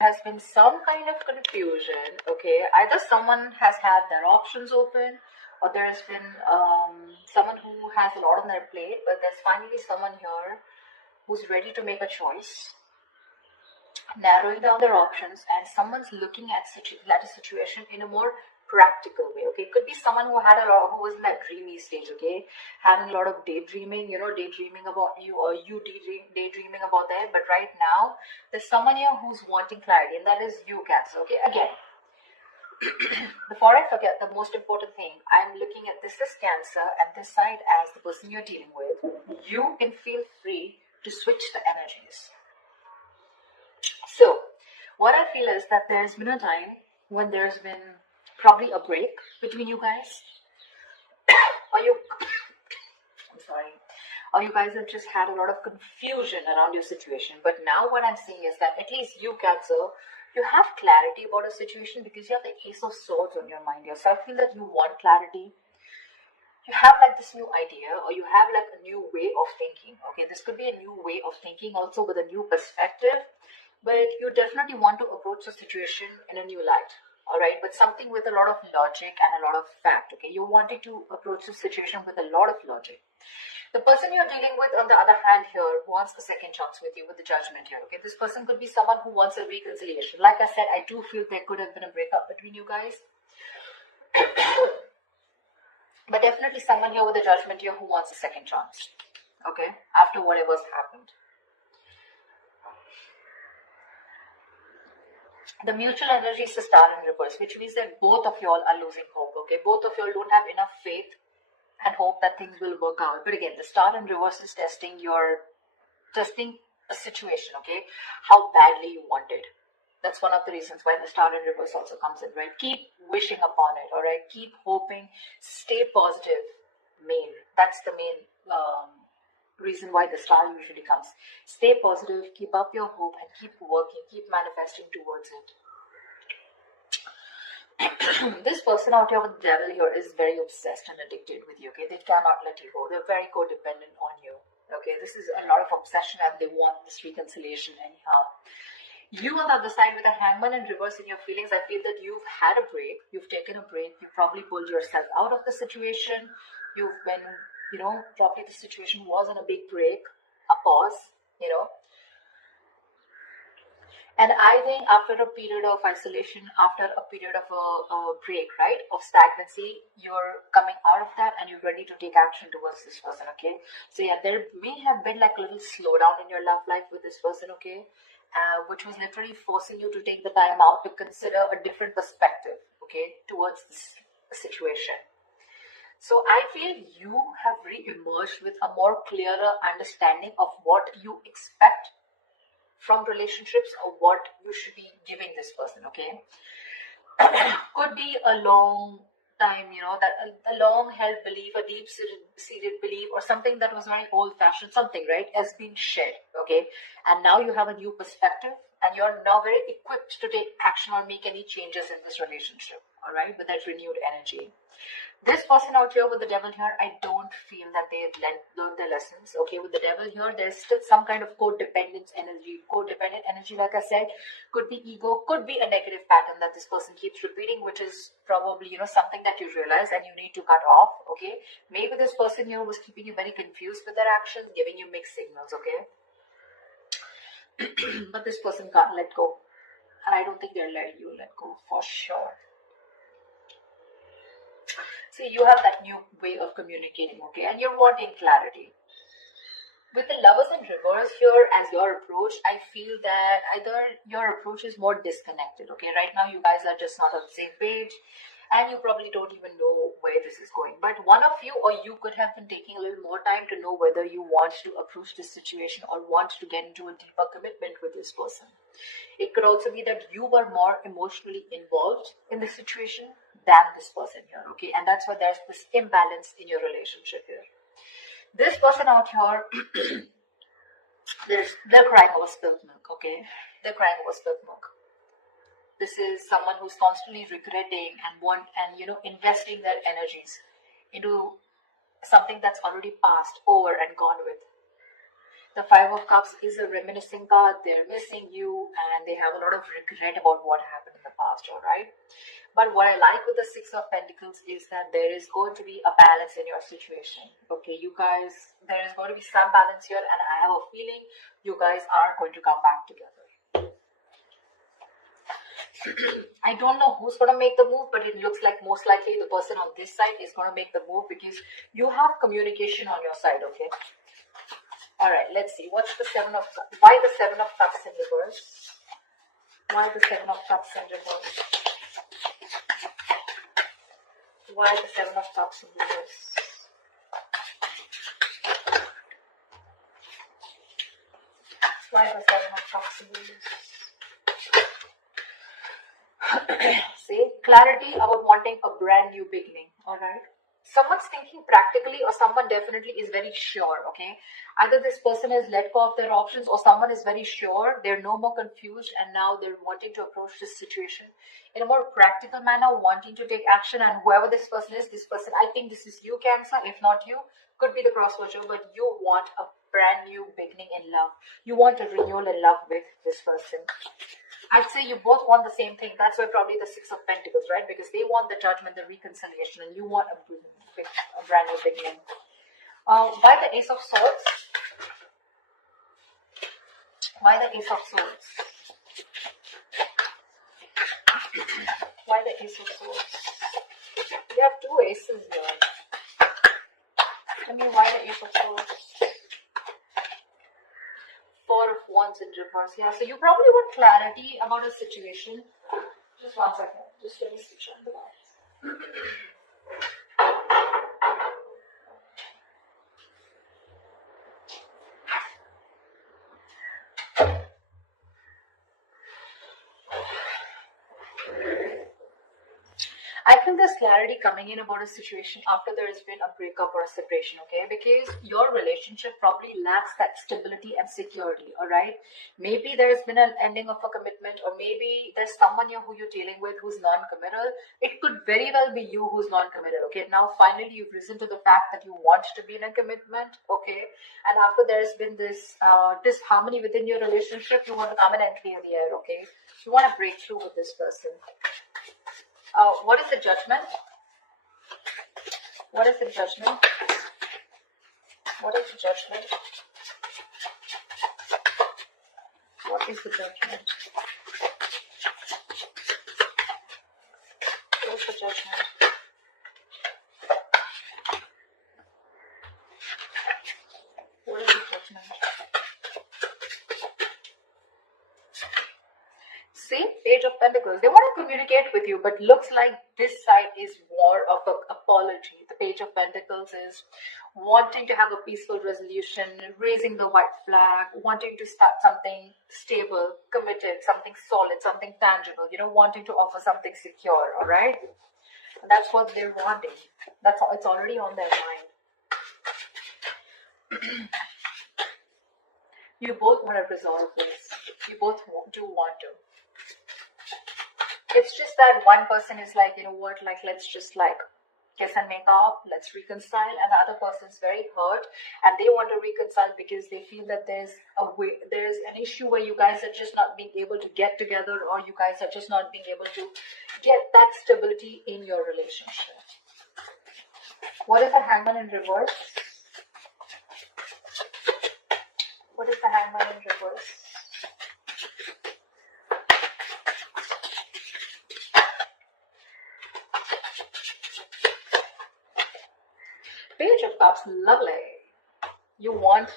has been some kind of confusion, okay? Either someone has had their options open, or there has been someone who has a lot on their plate, but there's finally someone here who's ready to make a choice, narrowing down their options, and someone's looking at a situation in a more practical way. Okay, it could be someone who was in that dreamy stage, okay, having a lot of daydreaming, daydreaming about you, or you daydreaming about them. But right now there's someone here who's wanting clarity, and that is you, Cancer. Okay, again, before I forget, the most important thing, I'm looking at this as Cancer and this side as the person you're dealing with. You can feel free to switch the energies. So what I feel is that there's been a time when there's been probably a break between you guys, or you guys have just had a lot of confusion around your situation. But now what I'm seeing is that at least you, Cancer, you have clarity about a situation because you have the Ace of Swords on your mind here. So I feel that you want clarity. You have like this new idea, or you have like a new way of thinking. Okay, this could be a new way of thinking also with a new perspective, but you definitely want to approach the situation in a new light. All right, but something with a lot of logic and a lot of fact. Okay, you wanted to approach the situation with a lot of logic. The person you're dealing with, on the other hand, here wants a second chance with you with the Judgment here. Okay, this person could be someone who wants a reconciliation. Like I said, I do feel there could have been a breakup between you guys. But definitely someone here with the Judgment here who wants a second chance. Okay, after whatever's happened. The mutual energy is the Star in reverse, which means that both of y'all are losing hope. Okay, both of y'all don't have enough faith and hope that things will work out. But again, the Star in reverse is testing a situation. Okay, how badly you want it. That's one of the reasons why the Star in reverse also comes in, right? Keep wishing upon it. All right, keep hoping, stay positive. That's the main reason why the Star usually comes. Stay positive, keep up your hope, and keep working, keep manifesting towards it. This person out here with the Devil here is very obsessed and addicted with you. Okay, they cannot let you go. They're very codependent on you. Okay, this is a lot of obsession, and they want this reconciliation anyhow. You on the other side with a Hangman in reverse in your feelings, I feel that you've had a break, you've taken a break, you probably pulled yourself out of the situation, you've been, probably the situation was in a big break, a pause, And I think after a period of isolation, after a period of a break, right, of stagnancy, you're coming out of that and you're ready to take action towards this person, okay? So yeah, there may have been like a little slowdown in your love life with this person, okay? Which was literally forcing you to take the time out to consider a different perspective, okay, towards this situation. So I feel you have re-emerged with a more clearer understanding of what you expect from relationships, or what you should be giving this person, okay? Could be a long time, that a long held belief, a deep seated belief, or something that was very old fashioned, something, right, has been shed, okay? And now you have a new perspective, and you're now very equipped to take action or make any changes in this relationship, all right, with that renewed energy. This person out here with the Devil here, I don't feel that they've learned their lessons. Okay, with the Devil here, there's still some kind of codependent energy. Codependent energy, like I said, could be ego, could be a negative pattern that this person keeps repeating, which is probably, something that you realize and you need to cut off. Okay, maybe this person here was keeping you very confused with their actions, giving you mixed signals. Okay, but this person can't let go, and I don't think they're letting you let go for sure. See, you have that new way of communicating, okay, and you're wanting clarity. With the Lovers in reverse here as your approach, I feel that either your approach is more disconnected, okay? Right now, you guys are just not on the same page, and you probably don't even know where this is going. But one of you, or you could have been taking a little more time to know whether you want to approach this situation or want to get into a deeper commitment with this person. It could also be that you were more emotionally involved in the situation than this person here, okay? And that's why there's this imbalance in your relationship here. This person out here, they're crying over spilled milk, okay? They're crying over spilled milk. This is someone who's constantly regretting and investing their energies into something that's already passed, over and gone with. The Five of Cups is a reminiscing card. They're missing you and they have a lot of regret about what happened in the past, all right? But what I like with the Six of Pentacles is that there is going to be a balance in your situation. Okay, you guys, there is going to be some balance here, and I have a feeling you guys are going to come back together. I don't know who's going to make the move, but it looks like most likely the person on this side is going to make the move because you have communication on your side, okay? All right, let's see. What's the Seven of Cups? Why the Seven of Cups in reverse? Why the Seven of Cups in reverse? Why the Seven of Cups in reverse? Why the Seven of Cups in reverse? See, clarity about wanting a brand new beginning, alright? Someone's thinking practically or someone definitely is very sure, okay? Either this person has let go of their options or someone is very sure, they're no more confused and now they're wanting to approach this situation in a more practical manner, wanting to take action, and whoever this person is, I think this is you, Cancer, if not you, could be the cross watcher, but you want a brand new beginning in love. You want a renewal in love with this person. I'd say you both want the same thing. That's why probably the Six of Pentacles, right? Because they want the judgment, the reconciliation, and you want a brand new beginning. Why the Ace of Swords? Why the Ace of Swords? Why the Ace of Swords? You have two aces here. I mean, why the Ace of Swords? Four of Wands in reverse. Yeah, so you probably want clarity about a situation. Just 1 second. Just let me switch on the lights. I feel there's clarity coming in about a situation after there has been a breakup or a separation, okay? Because your relationship probably lacks that stability and security, all right? Maybe there's been an ending of a commitment, or maybe there's someone here who you're dealing with who's non-committal. It could very well be you who's non-committal, okay? Now, finally, you've risen to the fact that you want to be in a commitment, okay? And after there's been this disharmony within your relationship, you want to come in and clear the air, okay? You want to break through with this person. What is the Judgment? What is the Judgment? What is the Judgment? What is the Judgment? What is the Judgment? What is the Judgment? See, Page of Pentacles. They want to communicate with you, but looks like this side is more of an apology. The Page of Pentacles is wanting to have a peaceful resolution, raising the white flag, wanting to start something stable, committed, something solid, something tangible, you know, wanting to offer something secure, all right? And that's what they're wanting. That's all, it's already on their mind. You both want to resolve this. You both do want to. It's just that one person is like, you know what, like, let's just like kiss and make up, let's reconcile, and the other person's very hurt and they want to reconcile because they feel that there's an issue where you guys are just not being able to get together, or you guys are just not being able to get that stability in your relationship. What is the Hangman in reverse? What is the Hangman in reverse? Page of Cups, lovely. You want,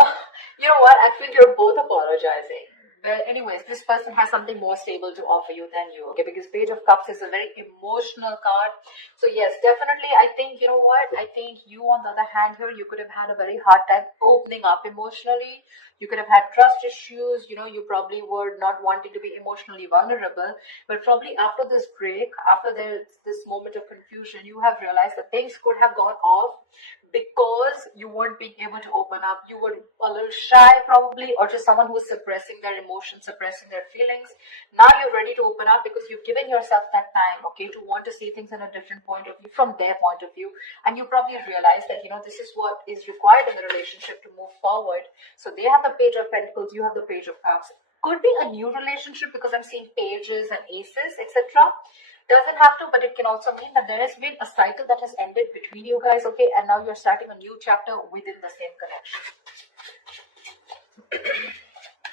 you know what, I feel you're both apologizing. Well, anyways, this person has something more stable to offer you than you, okay? Because Page of Cups is a very emotional card. So yes, definitely, I think, you know what, I think you, on the other hand here, you could have had a very hard time opening up emotionally. You could have had trust issues, you know, you probably were not wanting to be emotionally vulnerable. But probably after this break, after this moment of confusion, you have realized that things could have gone off because you weren't being able to open up. You were a little shy probably, or just someone who's suppressing their emotions, suppressing their feelings. Now you're ready to open up because you've given yourself that time, okay, to want to see things in a different point of view, from their point of view. And you probably realize that, this is what is required in the relationship to move forward. So they have the Page of Pentacles, you have the Page of Cups. Could be a new relationship because I'm seeing pages and aces, etc. Doesn't have to, but it can also mean that there has been a cycle that has ended between you guys, okay, and now you're starting a new chapter within the same connection.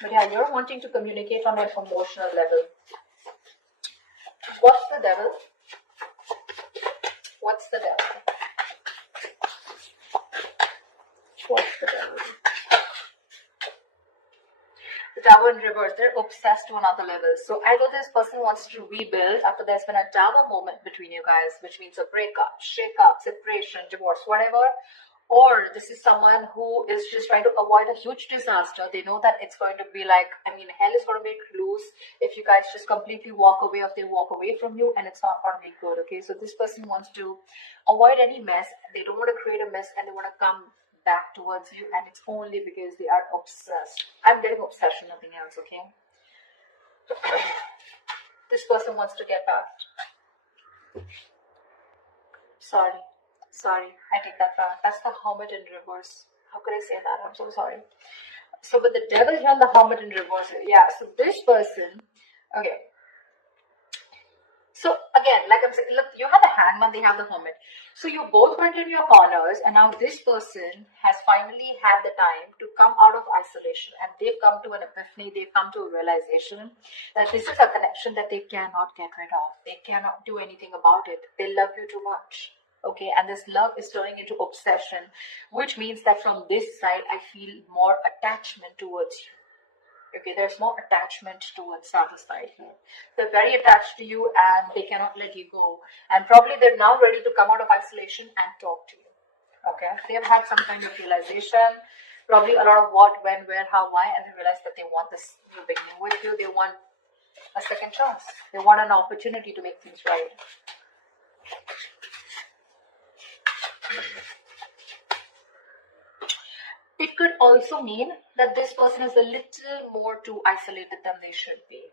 But yeah, you're wanting to communicate on an emotional level. What's the devil? What's the devil? What's the devil? The Tower in reverse, they're obsessed to another level. So either this person wants to rebuild after there's been a Tower moment between you guys, which means a breakup, shake-up, separation, divorce, whatever. Or this is someone who is just trying to avoid a huge disaster. They know that it's going to be like, hell is going to break loose if you guys just completely walk away, or if they walk away from you, and it's not going to be good, okay? So this person wants to avoid any mess. They don't want to create a mess, and they want to come back towards you, and it's only because they are obsessed. I'm getting obsession, nothing else, okay? This person wants to get back. Sorry, I take that back. That's the Hermit in reverse. How could I say that? I'm so sorry. So with the Devil here and the Hermit in reverse, yeah, so this person, okay. So again, like I'm saying, look, you have the Hangman, they have the Hermit. So you both went in your corners, and now this person has finally had the time to come out of isolation, and they've come to an epiphany, they've come to a realization that this is a connection that they cannot get rid of. They cannot do anything about it. They love you too much. Okay, and this love is turning into obsession, which means that from this side, I feel more attachment towards you. Okay, there's more attachment towards the other side here. They're very attached to you and they cannot let you go. And probably they're now ready to come out of isolation and talk to you. Okay, they have had some kind of realization, probably a lot of what, when, where, how, why, and they realize that they want this new beginning with you. They want a second chance. They want an opportunity to make things right. It could also mean that this person is a little more too isolated than they should be.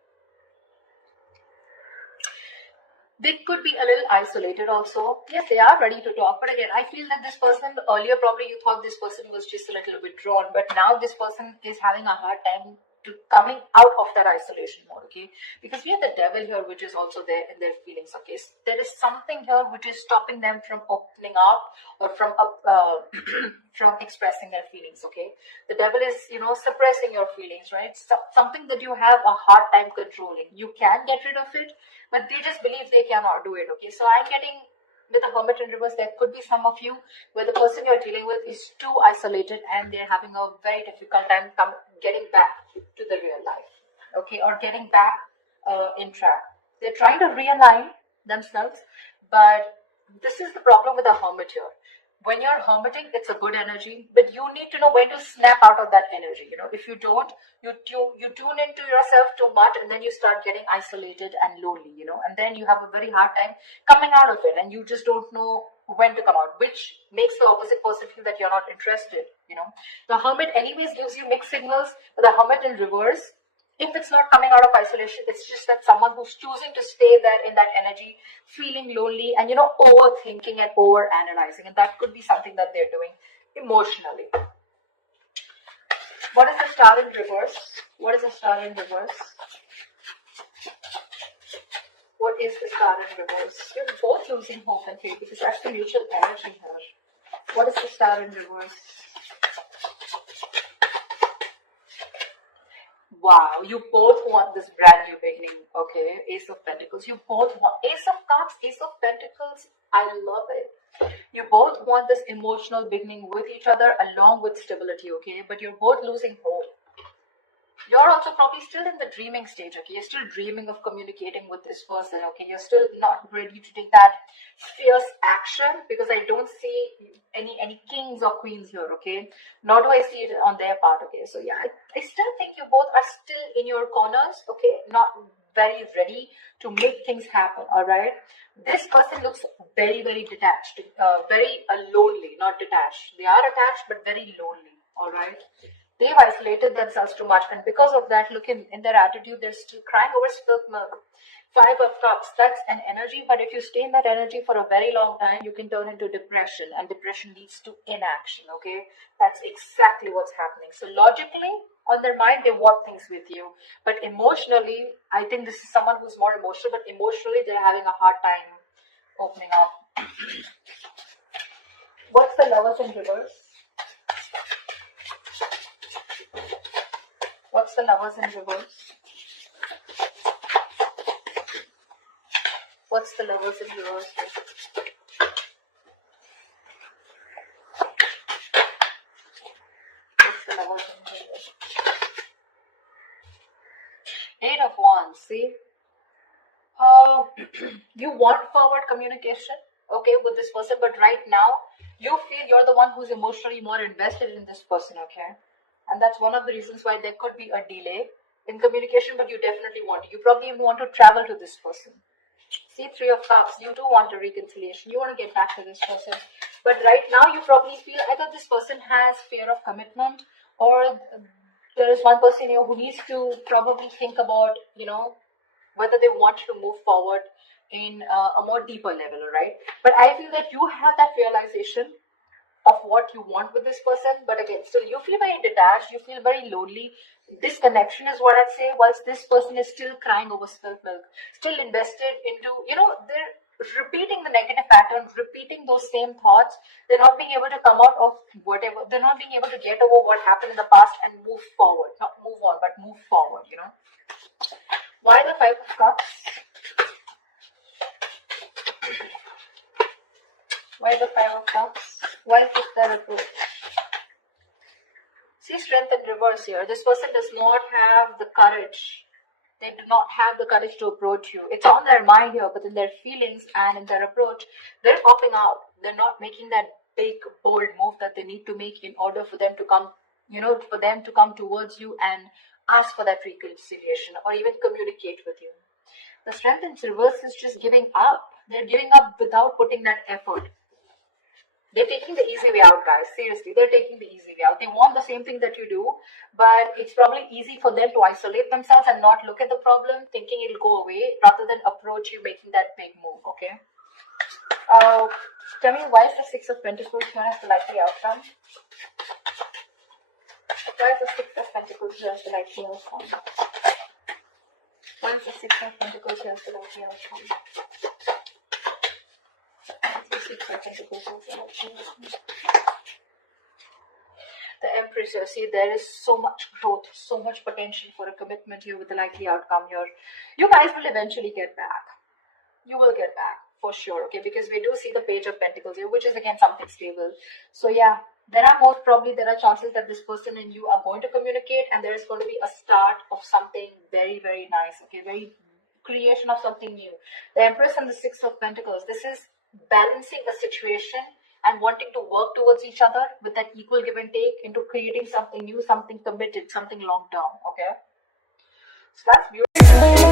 They could be a little isolated also. Yes, they are ready to talk. But again, I feel that this person, earlier probably you thought this person was just a little bit drawn. But now this person is having a hard time to coming out of that isolation mode, okay? Because we have the Devil here, which is also there in their feelings, okay? So there is something here which is stopping them from opening up or from from expressing their feelings, okay? The Devil is, suppressing your feelings, right? Something that you have a hard time controlling. You can get rid of it, but they just believe they cannot do it, okay? So I'm getting, with the Hermit in reverse, there could be some of you where the person you're dealing with is too isolated and they're having a very difficult time getting back to the real life, okay, or getting back in track. They're trying to realign themselves, but this is the problem with the Hermit here. When you're hermiting, it's a good energy, but you need to know when to snap out of that energy. If you don't, you tune into yourself too much, and then you start getting isolated and lonely, and then you have a very hard time coming out of it, and you just don't know when to come out, which makes the opposite person feel that you're not interested. The Hermit anyways gives you mixed signals, but the Hermit in reverse, if it's not coming out of isolation, it's just that someone who's choosing to stay there in that energy, feeling lonely and, overthinking and over-analyzing. And that could be something that they're doing emotionally. What is the Star in reverse? What is the Star in reverse? What is the Star in reverse? You're both losing hope and faith because that's the mutual energy here. What is the Star in reverse? Wow, you both want this brand new beginning, okay? Ace of Pentacles. You both want Ace of Cups, Ace of Pentacles. I love it. You both want this emotional beginning with each other along with stability, okay? But you're both losing hope. You're also probably still in the dreaming stage, okay? You're still dreaming of communicating with this person, okay? You're still not ready to take that fierce action because I don't see any kings or queens here, okay? Nor do I see it on their part, okay? So yeah, I still think you both are still in your corners, okay? Not very ready to make things happen, all right? This person looks very, very detached, very lonely, not detached. They are attached, but very lonely, all right? They've isolated themselves too much, and because of that, look in their attitude, they're still crying over spilt milk. Five of Cups, that's an energy, but if you stay in that energy for a very long time, you can turn into depression, and depression leads to inaction, okay? That's exactly what's happening. So logically, on their mind, they want things with you, but emotionally, I think this is someone who's more emotional, but emotionally, they're having a hard time opening up. What's the Lovers in reverse? What's the Lovers in reverse? What's the Lovers in reverse here? What's the Lovers in reverse? Eight of Wands, see? You want forward communication, okay, with this person, but right now, you feel you're the one who's emotionally more invested in this person, okay? And that's one of the reasons why there could be a delay in communication, but you definitely want to. You probably even want to travel to this person. See, Three of Cups, you do want a reconciliation. You want to get back to this person. But right now, you probably feel either this person has fear of commitment, or there is one person who needs to probably think about, whether they want to move forward in a more deeper level, right? But I feel that you have that realization of what you want with this person, but again, still you feel very detached, you feel very lonely. Disconnection is what I'd say, whilst this person is still crying over spilt milk, still invested into, they're repeating the negative patterns, repeating those same thoughts. They're not being able to come out of whatever, they're not being able to get over what happened in the past and move forward, not move on, but move forward, Why the Five of Cups? Why the Five of Cups? Why is their approach? See, strength in reverse here. This person does not have the courage. They do not have the courage to approach you. It's on their mind here, but in their feelings and in their approach, they're popping out. They're not making that big, bold move that they need to make in order for them to come, for them to come towards you and ask for that reconciliation or even communicate with you. The strength in reverse is just giving up. They're giving up without putting that effort. They're taking the easy way out, guys. Seriously, they're taking the easy way out. They want the same thing that you do, but it's probably easy for them to isolate themselves and not look at the problem, thinking it'll go away, rather than approach you making that big move, okay? Tell me, why is the Six of Pentacles here as the likely outcome? Why is the Six of Pentacles here as the likely outcome? Why is the Six of Pentacles here as the likely outcome? The Empress here, see, there is so much growth, so much potential for a commitment here with the likely outcome here. You guys will eventually get back. You will get back for sure, okay, because we do see the Page of Pentacles here, which is again something stable. So yeah, there are chances that this person and you are going to communicate, and there is going to be a start of something very, very nice, okay, very creation of something new. The Empress and the Six of Pentacles, this is balancing a situation and wanting to work towards each other with that equal give and take into creating something new, something committed, something long term, okay? So that's beautiful.